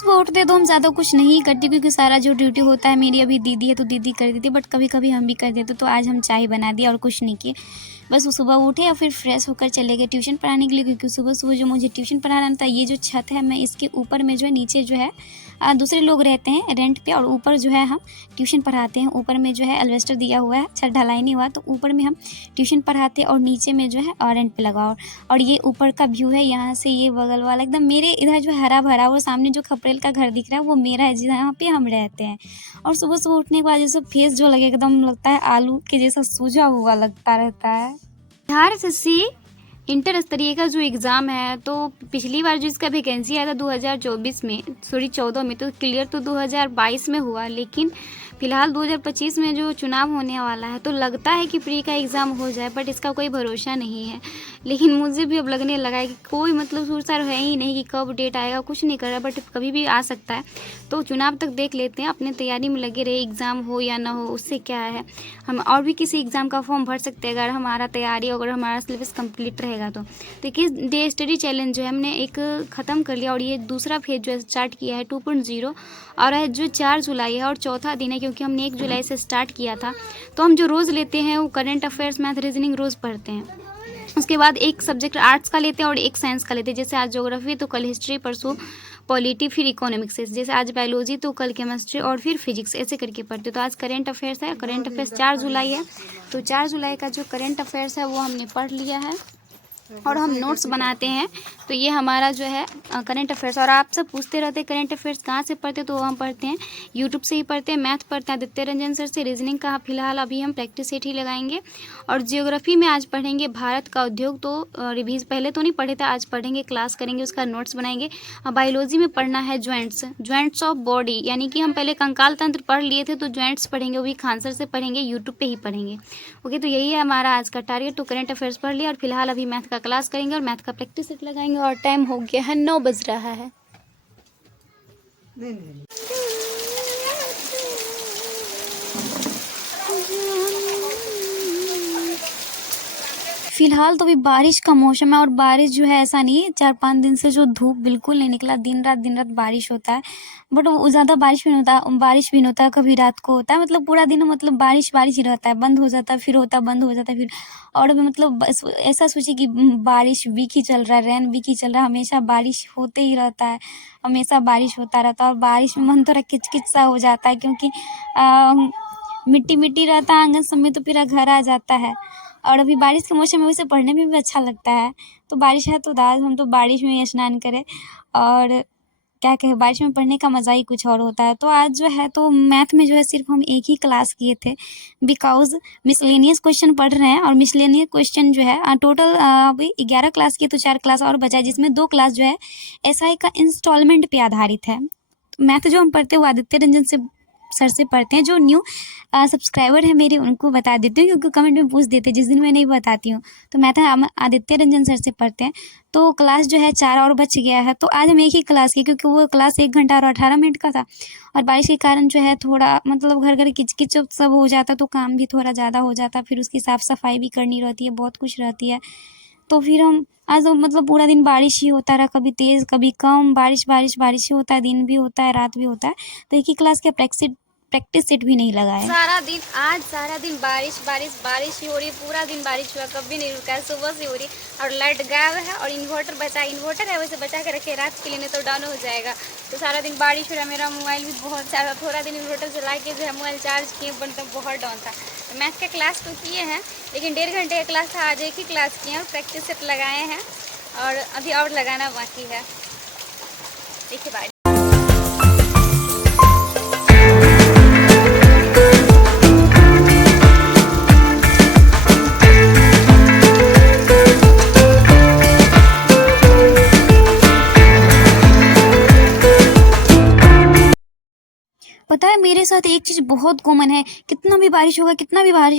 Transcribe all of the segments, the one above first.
सुबह उठते तो हम ज़्यादा कुछ नहीं करते क्योंकि सारा जो ड्यूटी होता है, मेरी अभी दीदी है तो दीदी कर देती है, बट कभी कभी हम भी कर देते। तो आज हम चाय बना दिया और कुछ नहीं किए, बस वो सुबह उठे और फिर फ्रेश होकर चले गए ट्यूशन पढ़ाने के लिए, क्योंकि सुबह सुबह जो मुझे ट्यूशन पढ़ाना था, ये जो छत है मैं इसके ऊपर में जो है, नीचे जो है दूसरे लोग रहते हैं रेंट पे, और ऊपर जो है हम ट्यूशन पढ़ाते हैं। ऊपर में जो है एल्वेस्टर दिया हुआ है, छत ढलाई नहीं हुआ, तो ऊपर में हम ट्यूशन पढ़ाते हैं और नीचे में जो है रेंट पे लगाओ। और ये ऊपर का व्यू है, यहाँ से ये बगल वाला एकदम मेरे इधर जो है हरा भरा, वो सामने जो खपरेल का घर दिख रहा है वो मेरा है, जहाँ पे हम रहते हैं। और सुबह सुबह उठने के बाद जैसे फेस जो लगे एकदम लगता है आलू के जैसा सूझा हुआ लगता रहता है। बिहार एसएससी इंटर स्तरीय का जो एग्ज़ाम है, तो पिछली बार जो इसका वैकेंसी आया था 2024 में, सॉरी 14 में, तो क्लियर तो 2022 में हुआ, लेकिन फिलहाल 2025 में जो चुनाव होने वाला है तो लगता है कि प्री का एग्ज़ाम हो जाए, बट इसका कोई भरोसा नहीं है। लेकिन मुझे भी अब लगने लगा है कि कोई मतलब सुरसार है ही नहीं कि कब डेट आएगा, कुछ नहीं कर रहा, बट कभी भी आ सकता है। तो चुनाव तक देख लेते हैं, अपने तैयारी में लगे रहे, एग्ज़ाम हो या ना हो उससे क्या है, हम और भी किसी एग्ज़ाम का फॉर्म भर सकते हैं अगर हमारा तैयारी, अगर हमारा सिलेबस कंप्लीट रहेगा तो। देखिए डे स्टडी चैलेंज जो है हमने एक ख़त्म कर लिया, और ये दूसरा फेज जो है स्टार्ट किया है 2.0, और है जो 4 जुलाई है, और चौथा दिन है क्योंकि हमने 1 जुलाई से स्टार्ट किया था। तो हम जो रोज़ लेते हैं वो करंट अफेयर्स, मैथ, रीजनिंग रोज़ पढ़ते हैं। उसके बाद एक सब्जेक्ट आर्ट्स का लेते हैं और एक साइंस का लेते हैं, जैसे आज ज्योग्राफी तो कल हिस्ट्री, परसों पॉलिटी, फिर इकोनॉमिक्स, जैसे आज बायोलॉजी तो कल केमिस्ट्री और फिर फिजिक्स, ऐसे करके पढ़ते। तो आज करंट अफेयर्स है, करंट अफेयर्स 4 जुलाई है, तो 4 जुलाई का जो करंट अफेयर्स है वो हमने पढ़ लिया है और हम नोट्स बनाते हैं। तो ये हमारा जो है करंट अफेयर्स। और आप सब पूछते रहते हैं करंट अफेयर्स कहाँ से पढ़ते, तो हम पढ़ते हैं यूट्यूब से ही पढ़ते हैं। मैथ पढ़ते हैं आदित्य रंजन सर से, रीजनिंग का फिलहाल अभी हम प्रैक्टिस सेट ही लगाएंगे, और जियोग्राफी में आज पढ़ेंगे भारत का उद्योग, तो रिवीज पहले तो नहीं पढ़े थे, आज पढ़ेंगे, क्लास करेंगे, उसका नोट्स बनाएंगे। बायोलॉजी में पढ़ना है ज्वाइंट्स ऑफ बॉडी, यानी कि हम पहले कंकाल तंत्र पढ़ लिए थे, तो ज्वाइंट्स पढ़ेंगे, वो भी खान सर से पढ़ेंगे, यूट्यूब पे ही पढ़ेंगे। ओके, तो यही है हमारा आज का टारगेट। तो करंट अफेयर्स पढ़ लिया और फिलहाल अभी मैथ का क्लास करेंगे और मैथ का प्रैक्टिस सेट लगाएंगे, और टाइम हो गया है 9 बज रहा है। फिलहाल तो अभी बारिश का मौसम है, और बारिश जो है ऐसा नहीं है, 4-5 दिन से जो धूप बिल्कुल नहीं निकला, दिन रात बारिश होता है, बट वो ज़्यादा बारिश भी नहीं होता है, कभी रात को होता है, मतलब पूरा दिन मतलब बारिश ही रहता है, बंद हो जाता है, फिर होता है, बंद हो जाता है फिर। और मतलब बस ऐसा सोचिए कि बारिश वीक ही चल रहा है, रेन वीक ही चल रहा है, हमेशा बारिश होते ही रहता है, हमेशा बारिश होता रहता है, और बारिश में मन थोड़ा किचकिच सा हो जाता है, क्योंकि मिट्टी मिट्टी रहता है आंगन सब में, तो फिर घर आ जाता है। और अभी बारिश के मौसम में वैसे पढ़ने में भी अच्छा लगता है, तो बारिश है तो आज हम तो बारिश में ही स्नान करें, और क्या कहें, बारिश में पढ़ने का मज़ा ही कुछ और होता है। तो आज जो है तो मैथ में जो है सिर्फ हम एक ही क्लास किए थे, बिकॉज मिसलेनियस क्वेश्चन पढ़ रहे हैं, और मिसलेनियस क्वेश्चन जो है टोटल अभी 11 क्लास किए, तो 4 क्लास और बचा है, जिसमें 2 क्लास जो है एसआई का इंस्टॉलमेंट पे आधारित है। तो मैथ जो हम पढ़ते हैं वो आदित्य रंजन से सर से पढ़ते हैं। जो न्यू सब्सक्राइबर है मेरे, उनको बता देती हूँ क्योंकि कमेंट में पूछ देते हैं, जिस दिन मैं नहीं बताती हूँ। तो मैथ हम आदित्य रंजन सर से पढ़ते हैं। तो क्लास जो है 4 और बच गया है, तो आज हम एक ही क्लास की, क्योंकि वो क्लास 1 घंटा और 18 मिनट का था, और बारिश के कारण जो है थोड़ा मतलब घर किचकिच सब हो जाता, तो काम भी थोड़ा ज़्यादा हो जाता, फिर उसकी साफ़ सफाई भी करनी रहती है, बहुत कुछ रहती है। तो फिर हम आज तो मतलब पूरा दिन बारिश ही होता रहा, कभी तेज़ कभी कम, बारिश ही होता है, दिन भी होता है, रात भी होता है। तो एक ही क्लास के प्रैक्टिस सेट भी नहीं लगा है। आज सारा दिन बारिश ही हो रही है, पूरा दिन बारिश हुआ, कभी नहीं रुका है, सुबह से हो रही, और लाइट गायब है, और इन्वर्टर है वैसे बचा के रखे रात के लिए, नहीं तो डाउन हो जाएगा। तो सारा दिन बारिश हो रहा है, मेरा मोबाइल भी बहुत ज़्यादा, थोड़ा दिन इन्वर्टर चला के जो है मोबाइल चार्ज किए, बट बहुत डाउन था। तो मैथ का क्लास तो किए हैं, लेकिन 1.5 घंटे का क्लास था, आज एक ही क्लास किए हैं, और प्रैक्टिस सेट लगाए हैं, और अभी और लगाना बाकी है। देखिए बारिश पता है मेरे साथ एक चीज़ बहुत कॉमन है, कितना भी बारिश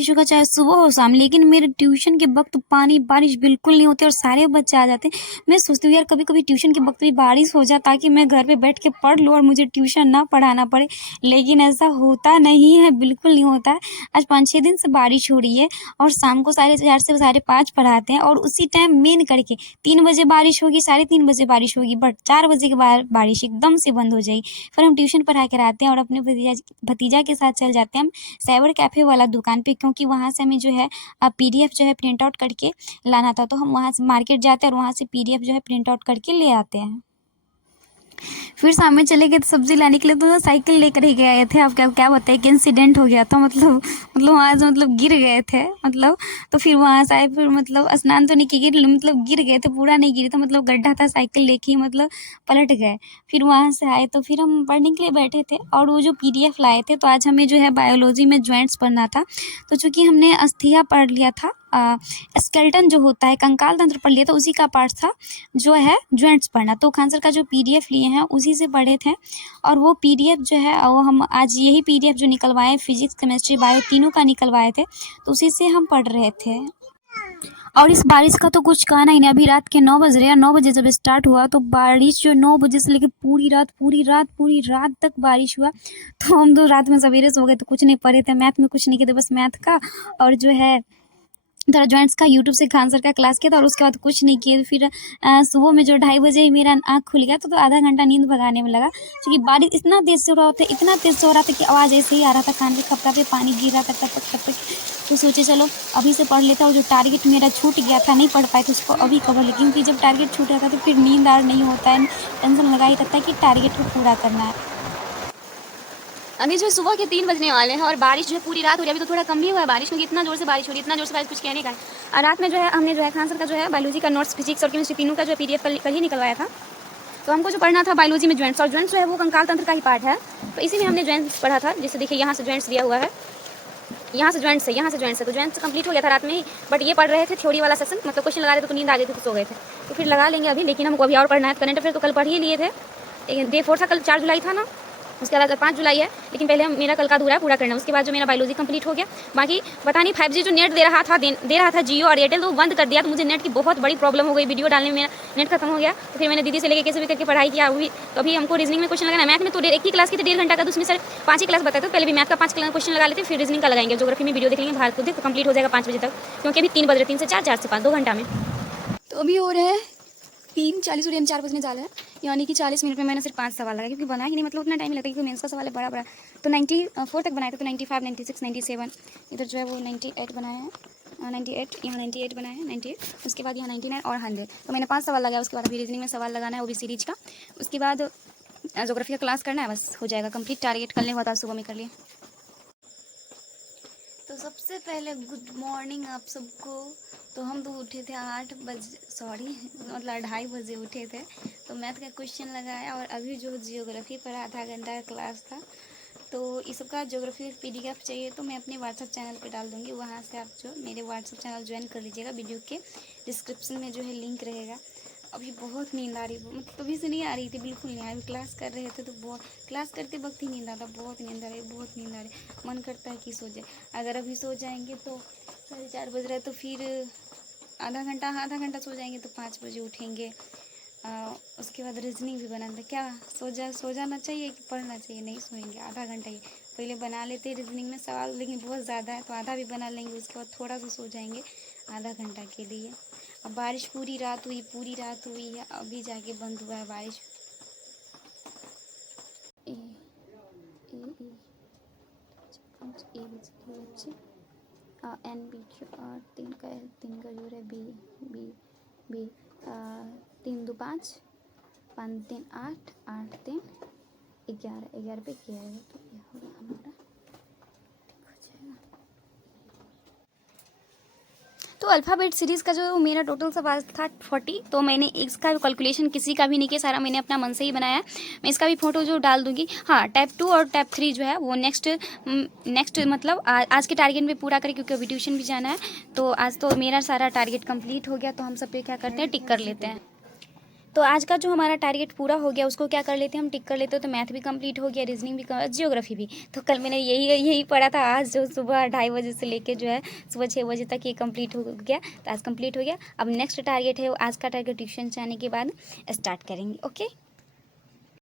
होगा चाहे सुबह हो शाम, लेकिन मेरे ट्यूशन के वक्त पानी बारिश बिल्कुल नहीं होती और सारे बच्चे आ जाते हैं। मैं सोचती हूँ यार कभी कभी ट्यूशन के वक्त भी बारिश हो जाए ताकि मैं घर पे बैठ के पढ़ लूँ और मुझे ट्यूशन ना पढ़ाना पड़े, लेकिन ऐसा होता नहीं है, बिल्कुल नहीं होता है। आज 5-6 दिन से बारिश हो रही है और शाम को 4:30 से 5:30 पढ़ाते हैं और उसी टाइम मेन करके 3 बजे बारिश होगी, 3:30 बजे बारिश होगी, बट 4 बजे के बाद बारिश एकदम से बंद हो जाएगी। फिर हम ट्यूशन पढ़ा कर आते हैं और अपने भतीजा के साथ चल जाते हैं हम साइबर कैफ़े वाला दुकान पे, क्योंकि वहाँ से हमें जो है PDF जो है प्रिंट आउट करके लाना था, तो हम वहाँ से मार्केट जाते हैं और वहाँ से PDF जो है प्रिंट आउट करके ले आते हैं। फिर सामने चले गए सब्जी लाने के लिए, तो साइकिल लेकर ही गए थे। आप क्या बताइए कि इंसिडेंट हो गया था, मतलब वहाँ से गिर गए थे, तो फिर वहाँ से आए, फिर स्नान तो नहीं किए, मतलब गिर गए थे, पूरा नहीं गिरे थे, गड्ढा था, साइकिल लेके ही पलट गए। फिर वहाँ से आए तो फिर हम पढ़ने के लिए बैठे थे और वो जो PDF लाए थे, तो आज हमें जो है बायोलॉजी में जॉइंट्स पढ़ना था। तो चूँकि हमने अस्थिया पढ़ लिया था, स्केलेटन जो होता है कंकाल तंत्र पढ़ लिया था, उसी का पार्ट था जो है जॉइंट्स पढ़ना। तो खान सर का जो PDF लिए हैं उसी से पढ़े थे और वो PDF जो है वो हम आज यही PDF जो निकलवाए, फिजिक्स केमिस्ट्री बायो तीनों का निकलवाए थे, तो उसी से हम पढ़ रहे थे। और इस बारिश का तो कुछ कहना ही नहीं। अभी रात के 9 बज रहे हैं, 9 बजे जब स्टार्ट हुआ तो बारिश जो 9 बजे से लेकर पूरी रात तक बारिश हुआ। तो हम तो रात में सवेरे सो गए, तो कुछ नहीं पढ़े थे, मैथ में कुछ नहीं किए थे, बस मैथ का और जो है थोड़ा जॉइंट्स का यूट्यूब से खान सर का क्लास किया था और उसके बाद कुछ नहीं किए। फिर सुबह में जो 2:30 बजे ही मेरा आँख खुल गया, तो आधा घंटा नींद भगाने में लगा, क्योंकि बारिश इतना तेज़ से हो रहा था कि आवाज़ ऐसे ही आ रहा था, कान के कपड़ा पे पानी गिर रहा था टपक टपक। तो सोचे चलो अभी से पढ़ लेता हूँ, जो टारगेट मेरा छूट गया था, नहीं पढ़ पाए तो उसको अभी कवर ले, क्योंकि जब टारगेट छूट जाता है तो फिर नींद आर नहीं होता है, टेंशन लगा ही रहता है कि टारगेट को पूरा करना है। अभी जो सुबह के 3 बजने वाले हैं और बारिश जो है पूरी रात हो रही है। अभी तो थोड़ा कम ही हुआ है बारिश, क्योंकि इतना जोर से बारिश हो रही है, इतना जोर से बारिश कुछ कहने का है। और रात में जो है हमने जो है खान सर का जो है बायोलॉजी का नोट्स, फिजिक्स और केमिस्ट्री तीनों का जो PDF कल ही निकलवाया था। तो हमको जो पढ़ना था बायोलॉजी में जॉइंट्स, और जॉइंट्स जो है वो कंकाल तंत्र का ही पार्ट है, तो इसी में हमने जॉइंट्स पढ़ा था। जैसे देखिए यहाँ से जॉइंट्स दिया हुआ है, यहाँ से जॉइंट्स है, यहाँ से जॉइंट्स है, तो जॉइंट्स कंप्लीट हो गया था रात में ही। बट ये पढ़ रहे थे थ्योरी वाला सेशन, मतलब क्वेश्चन लगा रहे थे तो नींद आ गई थी, तो सो गए थे। तो फिर लगा लेंगे अभी, लेकिन हमको अभी और पढ़ना है। करंट अफेयर तो कल पढ़ ही लिए थे, लेकिन डे 4 था, कल 4 जुलाई था ना, उसके बाद 5 जुलाई है, लेकिन पहले मेरा कल का अधूरा है, पूरा करना है। उसके बाद जो मेरा बायोलॉजी कंप्लीट हो गया। बाकी पता नहीं 5G जो नेट दे रहा था जियो और एयरटेल, तो बंद कर दिया, तो मुझे नेट की बहुत बड़ी प्रॉब्लम हो गई। वीडियो डालने में मेरा नेट खत्म हो गया, तो फिर मैंने दीदी से लेके कैसे भी करके पढ़ाई किया। तो अभी हमको रीजनिंग में क्वेश्चन लगाना है। मैथ में तो एक ही क्लास की थी, 1.5 घंटा का, तो उसमें सर 5 ही क्लास बताए, तो पहले भी मैथ का 5 क्वेश्चन लगा लेते, फिर रीजनिंग का लगाएंगे। ज्योग्राफी में वीडियो देख लेंगे, भारत को देख, तो कंप्लीट हो जाएगा 5 बजे तक, क्योंकि अभी 3 बज रहे, 3 से 4, 4 से 5, 2 घंटा में। तो अभी हो रहे हैं 3:40 और 4 बजने जा रहे हैं, यानी कि 40 मिनट में मैंने सिर्फ 5 सवाल लगाए, क्योंकि बना ही नहीं, मतलब उतना टाइम लगता है, क्योंकि मेंस का सवाल है बड़ा। तो 94 तक बनाए थे, तो 95, 96, 97, इधर जो है वो 98 बनाए हैं, 98, यहाँ 98 बनाए हैं, 98, उसके बाद यहाँ 99 और 100। तो मैंने 5 सवाल लगाया। उसके बाद अभी रीजनिंग में सवाल लगाना है, वो भी सीरीज का। उसके बाद ज्योग्राफी का क्लास करना है, बस हो जाएगा कंप्लीट। टारगेट कल नहीं हुआ था, सुबह में कर लिए। तो सबसे पहले गुड मॉर्निंग आप सबको। तो हम तो उठे थे 8 बजे, मतलब 2:30 बजे उठे थे। तो मैथ का क्वेश्चन लगाया और अभी जो जियोग्राफी पर आधा घंटा का क्लास था। तो इस सबका ज्योग्राफी PDF चाहिए तो मैं अपने व्हाट्सअप चैनल पे डाल दूँगी, वहाँ से आप जो मेरे व्हाट्सअप चैनल ज्वाइन कर लीजिएगा। वीडियो के डिस्क्रिप्शन में जो है लिंक रहेगा। अभी बहुत नींद आ रही, मतलब कभी से नहीं आ रही थी, बिल्कुल नहीं आ रही। क्लास कर रहे थे तो बहुत, क्लास करते वक्त ही नींद आता, बहुत नींद आ रही। मन करता है कि सो जाए। अगर अभी सो जाएंगे तो 4:30 बज रहे, तो फिर आधा घंटा सो जाएंगे तो 5 बजे उठेंगे। उसके बाद रीजनिंग भी बनाना था। क्या सो जाना चाहिए कि पढ़ना चाहिए? नहीं सोएंगे, आधा घंटा ही पहले बना लेते हैं रीजनिंग में सवाल, लेकिन बहुत ज़्यादा है तो आधा भी बना लेंगे। उसके बाद थोड़ा सा सो जाएंगे आधा घंटा के लिए। अब बारिश पूरी रात हुई है, अभी जाके बंद हुआ है बारिश। NBQ 3 का जोड़ है, बी 3 2 5 5 3 8 8 3 11 पे किया है, तो ये होगा हमारा, ठीक हो जाएगा। तो अल्फ़ाबेट सीरीज़ का जो मेरा टोटल सवाल था 40, तो मैंने इसका कैलकुलेशन किसी का भी नहीं किया, सारा मैंने अपना मन से ही बनाया है। मैं इसका भी फ़ोटो जो डाल दूँगी। हाँ, टाइप 2 और टाइप 3 जो है वो नेक्स्ट मतलब आज के टारगेट में पूरा करें, क्योंकि अभी ट्यूशन भी जाना है। तो आज तो मेरा सारा टारगेट कंप्लीट हो गया, तो हम सब पे क्या करते हैं, टिक कर लेते हैं। तो आज का जो हमारा टारगेट पूरा हो गया, उसको क्या कर लेते हैं हम, टिक कर लेते हैं। तो मैथ भी कंप्लीट हो गया, रीजनिंग भी, जियोग्राफी भी। तो कल मैंने यही पढ़ा था, आज जो सुबह 2:30 बजे से लेके जो है सुबह 6 बजे तक ये कंप्लीट हो गया। तो आज कंप्लीट हो गया। अब नेक्स्ट टारगेट है, आज का टारगेट ट्यूशन से आने के बाद स्टार्ट करेंगे। ओके।